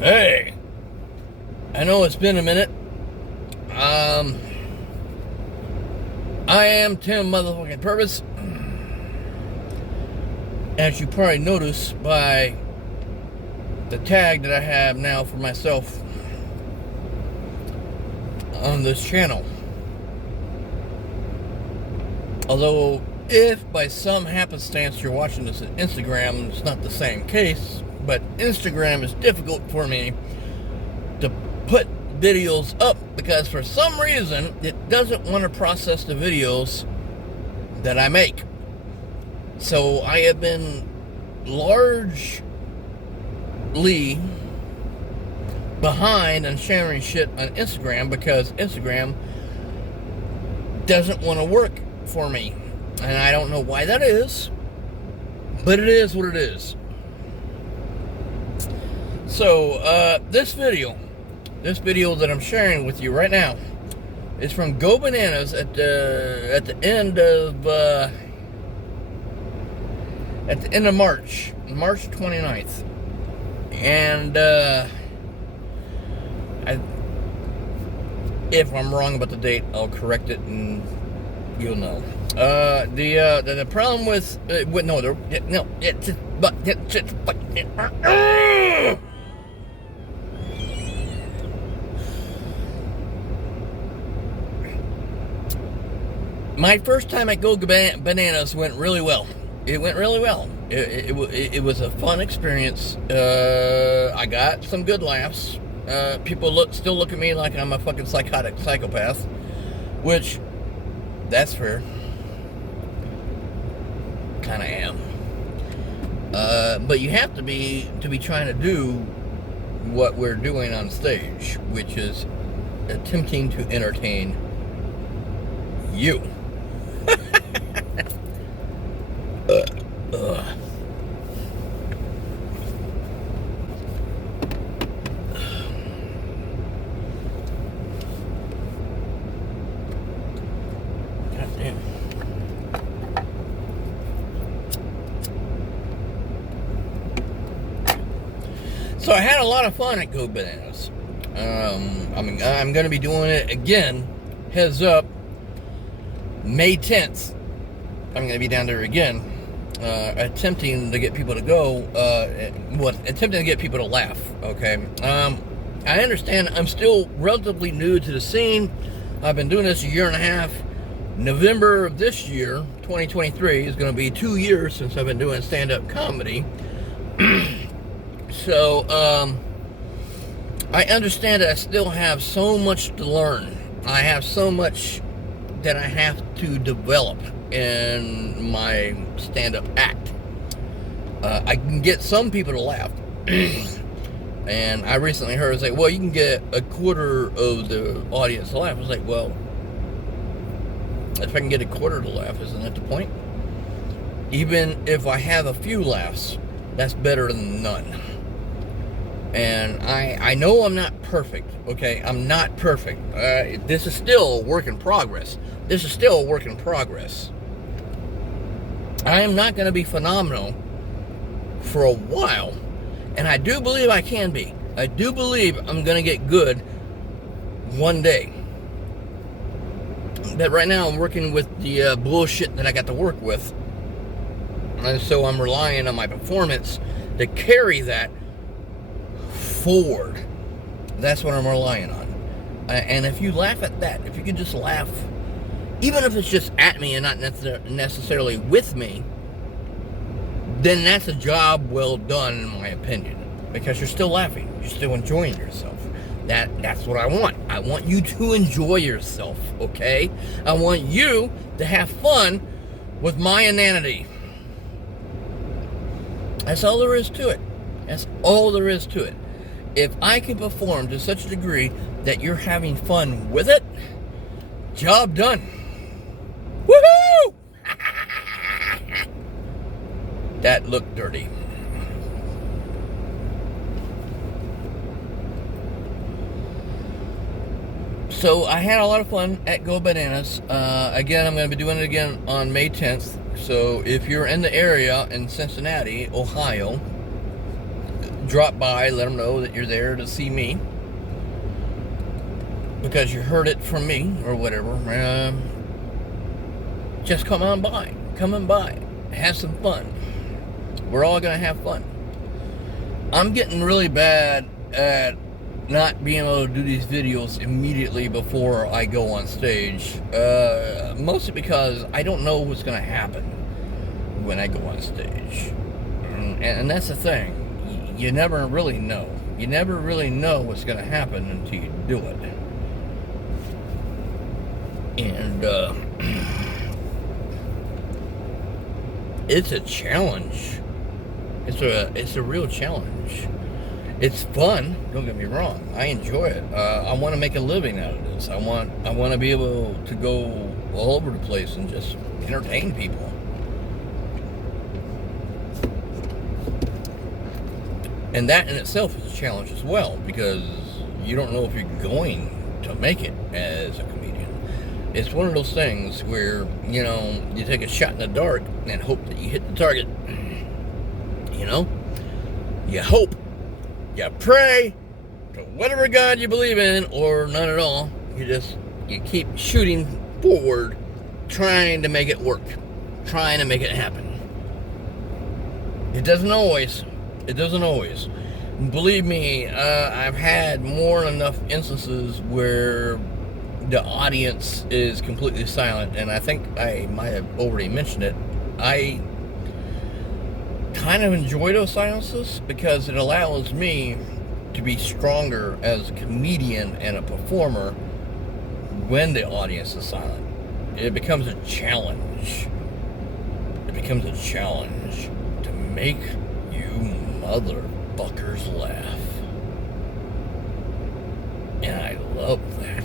Hey, I know it's been a minute. I am Tim Motherfucking Purvis. As you probably noticed by the tag that I have now for myself on this channel. Although, if by some happenstance you're watching this on Instagram, it's not the same case, but Instagram is difficult for me to put videos up because for some reason it doesn't want to process the videos that I make. So I have been largely behind on sharing shit on Instagram because Instagram doesn't want to work for me. And I don't know why that is, but it is what it is. So this video that I'm sharing with you right now is from Go Bananas at the end of March 29th. And if I'm wrong about the date, I'll correct it and you'll know. The problem with my first time at Go Bananas went really well. It went really well. It was a fun experience. I got some good laughs. People still look at me like I'm a fucking psychotic psychopath, which, that's fair. Kind of am. But you have to be trying to do what we're doing on stage, which is attempting to entertain you. So I had a lot of fun at Go Bananas. I'm going to be doing it again. Heads up, May 10th. I'm going to be down there again, attempting to get people to go. Attempting to get people to laugh. Okay. I understand I'm still relatively new to the scene. I've been doing this a year and a half. November of this year, 2023, is going to be 2 years since I've been doing stand-up comedy. So, I understand that I still have so much to learn. I have so much that I have to develop in my stand-up act. I can get some people to laugh. And I recently heard say, well, you can get a quarter of the audience to laugh. I was like, well, if I can get a quarter to laugh, isn't that the point? Even if I have a few laughs, that's better than none. And I know I'm not perfect, okay? I'm not perfect. This is still a work in progress. I am not going to be phenomenal for a while. And I do believe I can be. I do believe I'm going to get good one day. But right now I'm working with the bullshit that I got to work with. And so I'm relying on my performance to carry that forward. That's what I'm relying on. And if you laugh at that, if you could just laugh, even if it's just at me and not necessarily with me, then that's a job well done, in my opinion, because you're still laughing, you're still enjoying yourself. That's what I want. I want you to enjoy yourself, okay? I want you to have fun with my inanity. That's all there is to it. That's all there is to it. If I can perform to such a degree that you're having fun with it, job done. Woohoo! That looked dirty. So I had a lot of fun at Go Bananas. Again, I'm going to be doing it again on May 10th. So if you're in the area in Cincinnati, Ohio, drop by, let them know that you're there to see me because you heard it from me or whatever. Just come on by. Come on by. Have some fun. We're all going to have fun. I'm getting really bad at not being able to do these videos immediately before I go on stage. Mostly because I don't know what's going to happen when I go on stage. And that's the thing. You never really know. You never really know what's going to happen until you do it. And it's a challenge. It's a real challenge. It's fun. Don't get me wrong. I enjoy it. I want to make a living out of this. I want to be able to go all over the place and just entertain people. And that in itself is a challenge as well, because you don't know if you're going to make it as a comedian. It's one of those things where, you take a shot in the dark and hope that you hit the target. You hope. You pray to whatever God you believe in, or none at all. You keep shooting forward, trying to make it work. Trying to make it happen. It doesn't always. Believe me, I've had more than enough instances where the audience is completely silent, and I think I might have already mentioned it. I kind of enjoy those silences because it allows me to be stronger as a comedian and a performer when the audience is silent. It becomes a challenge. It becomes a challenge to make you motherfuckers laugh. And I love that.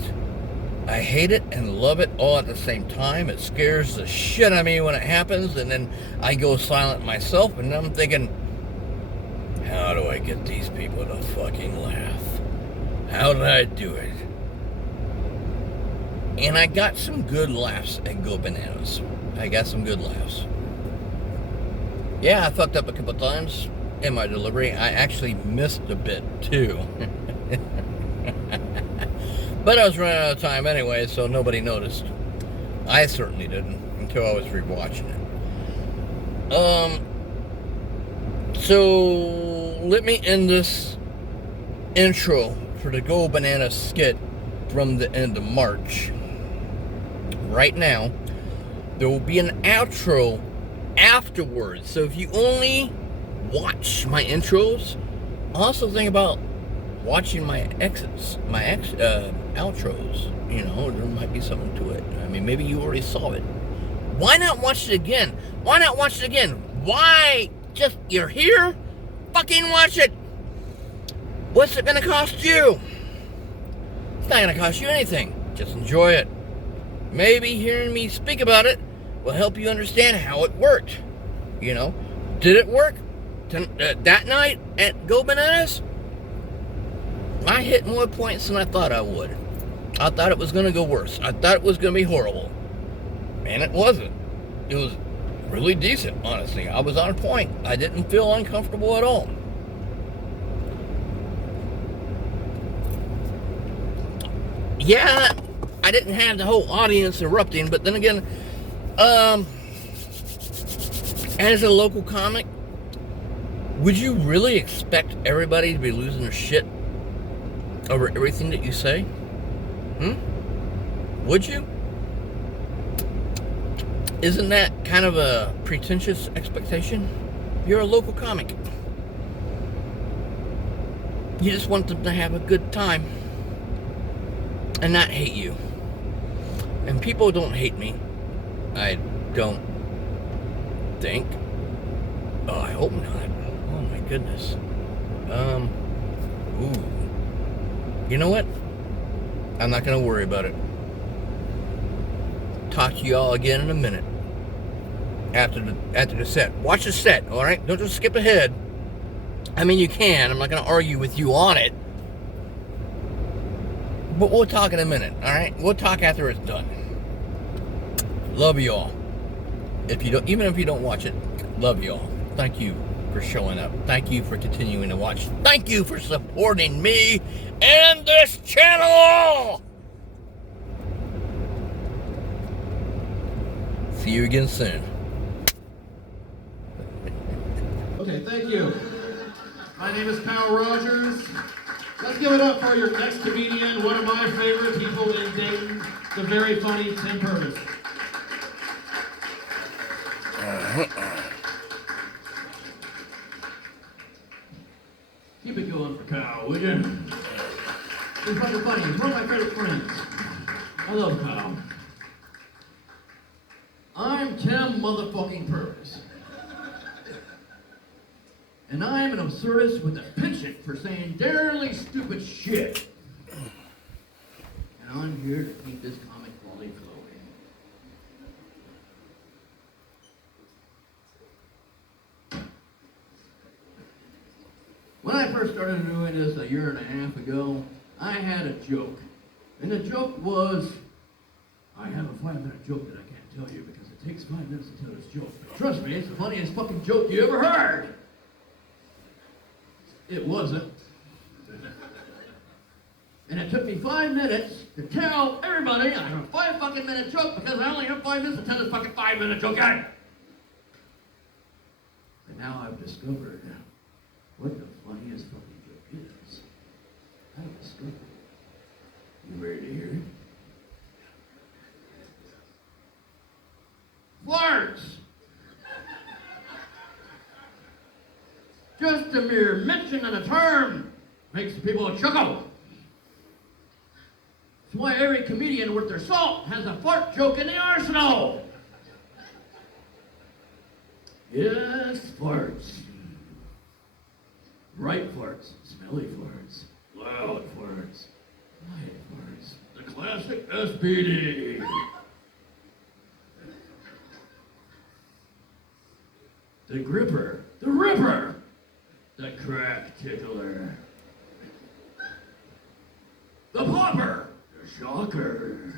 I hate it and love it all at the same time. It scares the shit out of me when it happens, and then I go silent myself, and I'm thinking, how do I get these people to fucking laugh? How did I do it? And I got some good laughs at Go Bananas. I got some good laughs. Yeah, I fucked up a couple times in my delivery. I actually missed a bit too. But I was running out of time anyway, so nobody noticed. I certainly didn't until I was rewatching it. So let me end this intro for the Go Bananas skit from the end of March. Right now, there will be an outro afterwards. So if you only watch my intros, also think about watching my outros. There might be something to it. I mean, maybe you already saw it. Why not watch it again? Why just, you're here? Fucking watch it. What's it gonna cost you? It's not gonna cost you anything. Just enjoy it. Maybe hearing me speak about it will help you understand how it worked. Did it work that night at Go Bananas? I hit more points than I thought I would. I thought it was going to go worse. I thought it was going to be horrible. And it wasn't. It was really decent, honestly. I was on point. I didn't feel uncomfortable at all. Yeah, I didn't have the whole audience erupting, but then again, as a local comic, would you really expect everybody to be losing their shit over everything that you say? Would you? Isn't that kind of a pretentious expectation? You're a local comic. You just want them to have a good time and not hate you. And people don't hate me. I don't think. Oh, I hope not. Oh my goodness. Ooh. You know what? I'm not gonna worry about it. Talk to y'all again in a minute. After the set. Watch the set, alright? Don't just skip ahead. I mean, you can. I'm not gonna argue with you on it. But we'll talk in a minute, alright? We'll talk after it's done. Love y'all. Even if you don't watch it, love y'all. Thank you. for showing up. Thank you for continuing to watch. Thank you for supporting me and this channel. See you again soon. Okay, thank you. My name is Kyle Rogers. Let's give it up for your next comedian, one of my favorite people in Dayton, the very funny Tim Purvis. Keep it going for Kyle, will you? He's fucking funny. He's one of my favorite friends. I love Kyle. I'm Tim motherfucking Purvis. And I'm an absurdist with a penchant for saying daringly stupid shit. And I'm here to keep this comic quality flowing. When I first started doing this a year and a half ago, I had a joke. And the joke was, I have a 5-minute joke that I can't tell you because it takes 5 minutes to tell this joke. But trust me, it's the funniest fucking joke you ever heard. It wasn't. And it took me 5 minutes to tell everybody I have a 5-fucking-minute joke because I only have 5 minutes to tell this fucking 5-minute joke. And now I've discovered what the funniest fucking joke is. I've discovered it. You ready to hear it? Farts! Just a mere mention of the term makes people chuckle. That's why every comedian worth their salt has a fart joke in the arsenal. Yes, farts. Bright farts, smelly farts, loud farts, quiet farts. The classic SPD. The gripper, the ripper. The crack tickler. The popper. The shocker.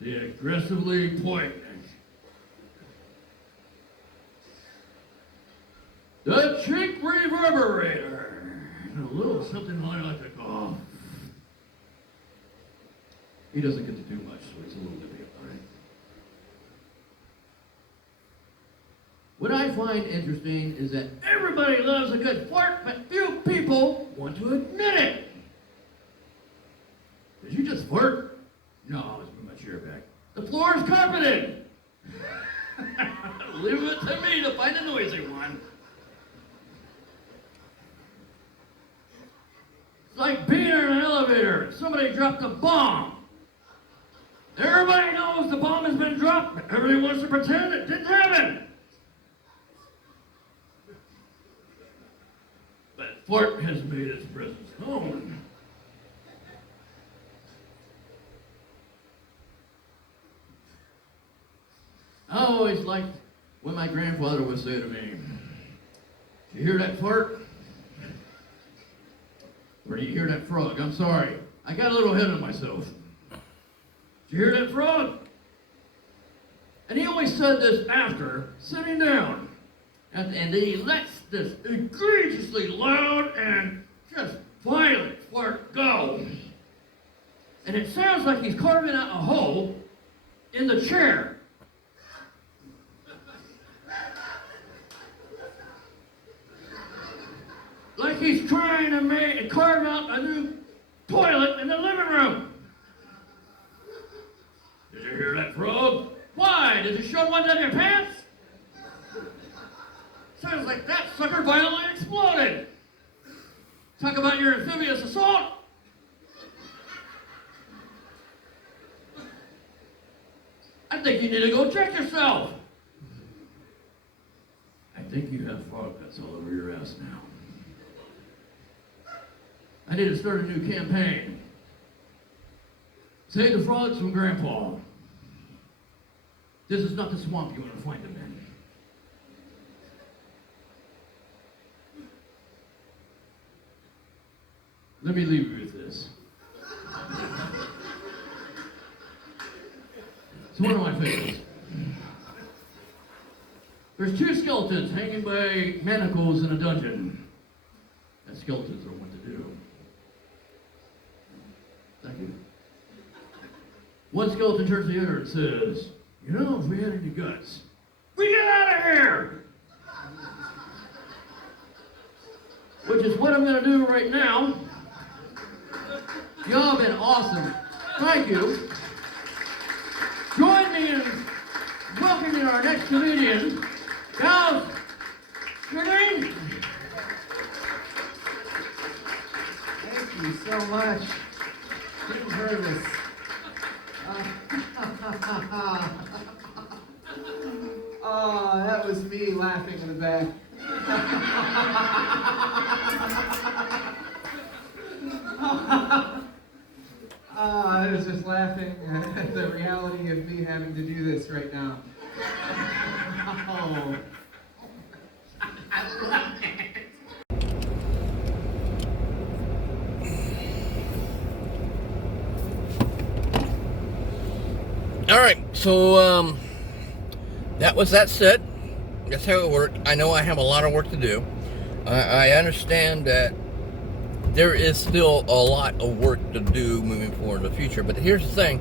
The aggressively poignant. The cheek reverberator. And a little something I like to call. He doesn't get to do much, so he's a little nippy, all right? What I find interesting is that everybody loves a good fart, but few people want to admit it. Did you just fart? No, I was putting my chair back. The floor is carpeted. Leave it to me to find a noisy one. It's like being in an elevator. Somebody dropped a bomb. Everybody knows the bomb has been dropped, but everybody wants to pretend it didn't happen. Fart has made its presence known. I always liked when my grandfather would say to me, "You hear that fart? Or do you hear that frog? I'm sorry, I got a little ahead of myself. Did you hear that frog?" And he always said this after sitting down. And then he lets this egregiously loud and just violent fart go. And it sounds like he's carving out a hole in the chair. Like he's trying to carve out a new toilet in the living room. Did you hear that, frog? Why? Did you shove one down your pants? Sounds like that sucker violently exploded. Talk about your amphibious assault. I think you need to go check yourself. I think you have frog guts all over your ass now. I need to start a new campaign. Save the frogs from Grandpa. This is not the swamp you want to find them in. Let me leave you with this. It's one of my favorites. There's There's two skeletons hanging by manacles in a dungeon. That skeletons are what to do. Thank you. One skeleton turns to the other and says, you know, if we had any guts, we get out of here! Which is what I'm going to do right now. Y'all have been awesome. Thank you. Join me in welcoming our next comedian. Guys, your name? Thank you so much. Getting nervous. Oh, that was me laughing in the back. I was just laughing at the reality of me having to do this right now. Oh. All right, so that was that set. That's how it worked. I know I have a lot of work to do. I understand that there is still a lot of work to do moving forward in the future. But here's the thing.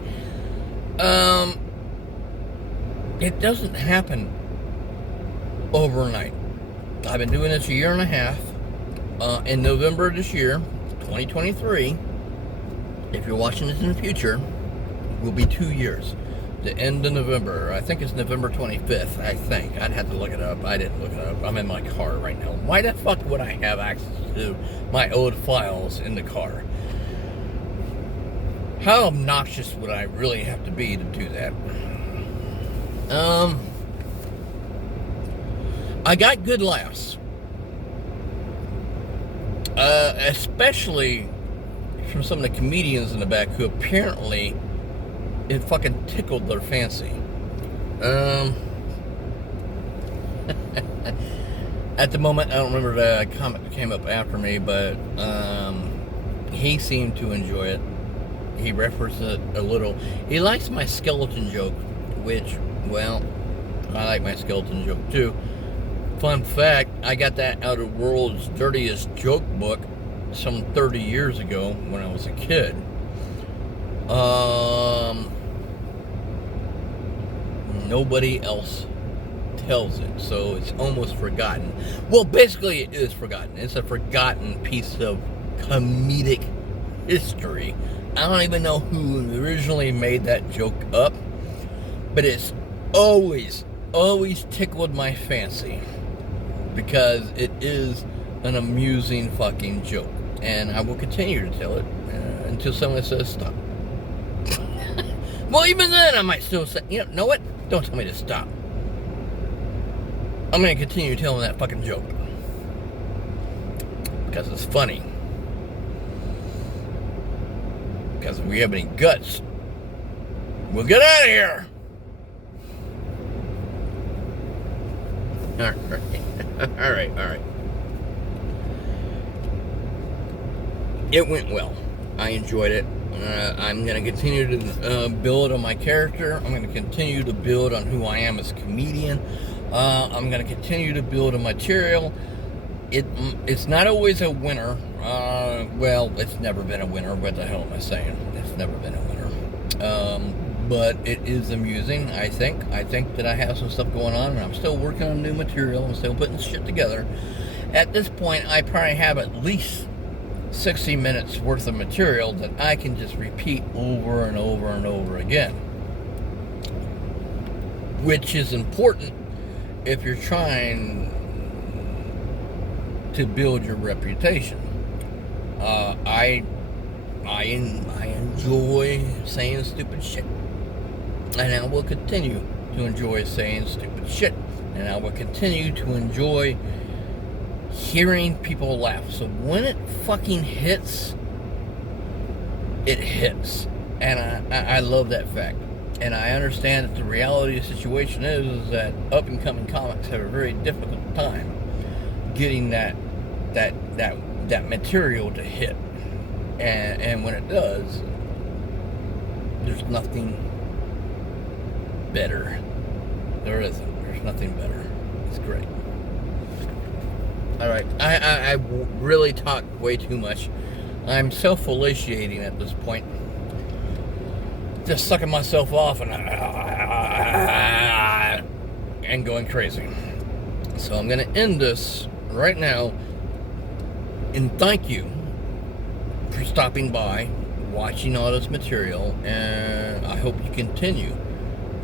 It doesn't happen overnight. I've been doing this a year and a half. In November of this year, 2023, if you're watching this in the future, will be 2 years. The end of November. I think it's November 25th, I think. I'd have to look it up. I didn't look it up. I'm in my car right now. Why the fuck would I have access to my old files in the car? How obnoxious would I really have to be to do that? I got good laughs. Especially from some of the comedians in the back who apparently it fucking tickled their fancy. At the moment, I don't remember the comment that came up after me, but he seemed to enjoy it. He referenced it a little. He likes my skeleton joke, which, well, I like my skeleton joke too. Fun fact, I got that out of World's Dirtiest Joke book some 30 years ago when I was a kid. Nobody else tells it, so it's almost forgotten. Well, basically it is forgotten. It's a forgotten piece of comedic history. I don't even know who originally made that joke up, but it's always tickled my fancy because it is an amusing fucking joke, and I will continue to tell it until someone says stop. Well, even then I might still say, you know what? Don't tell me to stop. I'm going to continue telling that fucking joke. Because it's funny. Because if we have any guts, we'll get out of here. Alright. It went well. I enjoyed it. I'm going to continue to build on my character. I'm going to continue to build on who I am as a comedian. I'm going to continue to build a material. It's not always a winner. Well, it's never been a winner. What the hell am I saying? It's never been a winner. But it is amusing, I think. I think that I have some stuff going on, and I'm still working on new material. I'm still putting shit together. At this point, I probably have at least 60 minutes worth of material that I can just repeat over and over and over again, which is important if you're trying to build your reputation. I enjoy saying stupid shit, and I will continue to enjoy saying stupid shit, and I will continue to enjoy hearing people laugh. So when it fucking hits, it hits. And I love that fact. And I understand that the reality of the situation is that up-and-coming comics have a very difficult time getting that material to hit. And when it does, there's nothing better. There isn't. There's nothing better. It's great. All right, I really talk way too much. I'm self-feliciating at this point. Just sucking myself off and going crazy. So I'm going to end this right now. And thank you for stopping by, watching all this material, and I hope you continue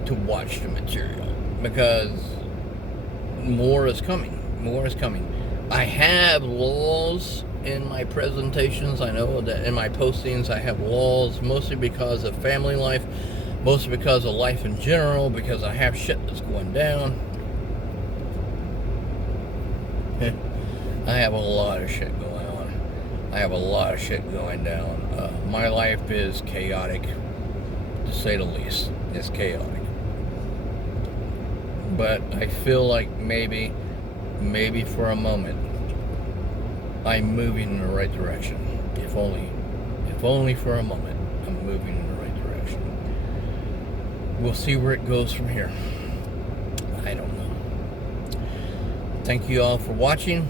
to watch the material, because more is coming. More is coming. I have laws in my presentations. I know that in my postings I have laws, mostly because of family life, mostly because of life in general, because I have shit that's going down. I have a lot of shit going on. I have a lot of shit going down. My life is chaotic, to say the least. It's chaotic. But I feel like maybe for a moment, I'm moving in the right direction. If only for a moment, I'm moving in the right direction. We'll see where it goes from here. I don't know. Thank you all for watching.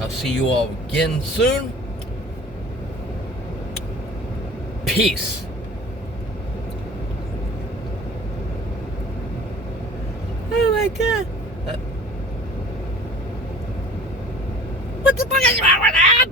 I'll see you all again soon. Peace. Oh my God. What the fuck is wrong with that?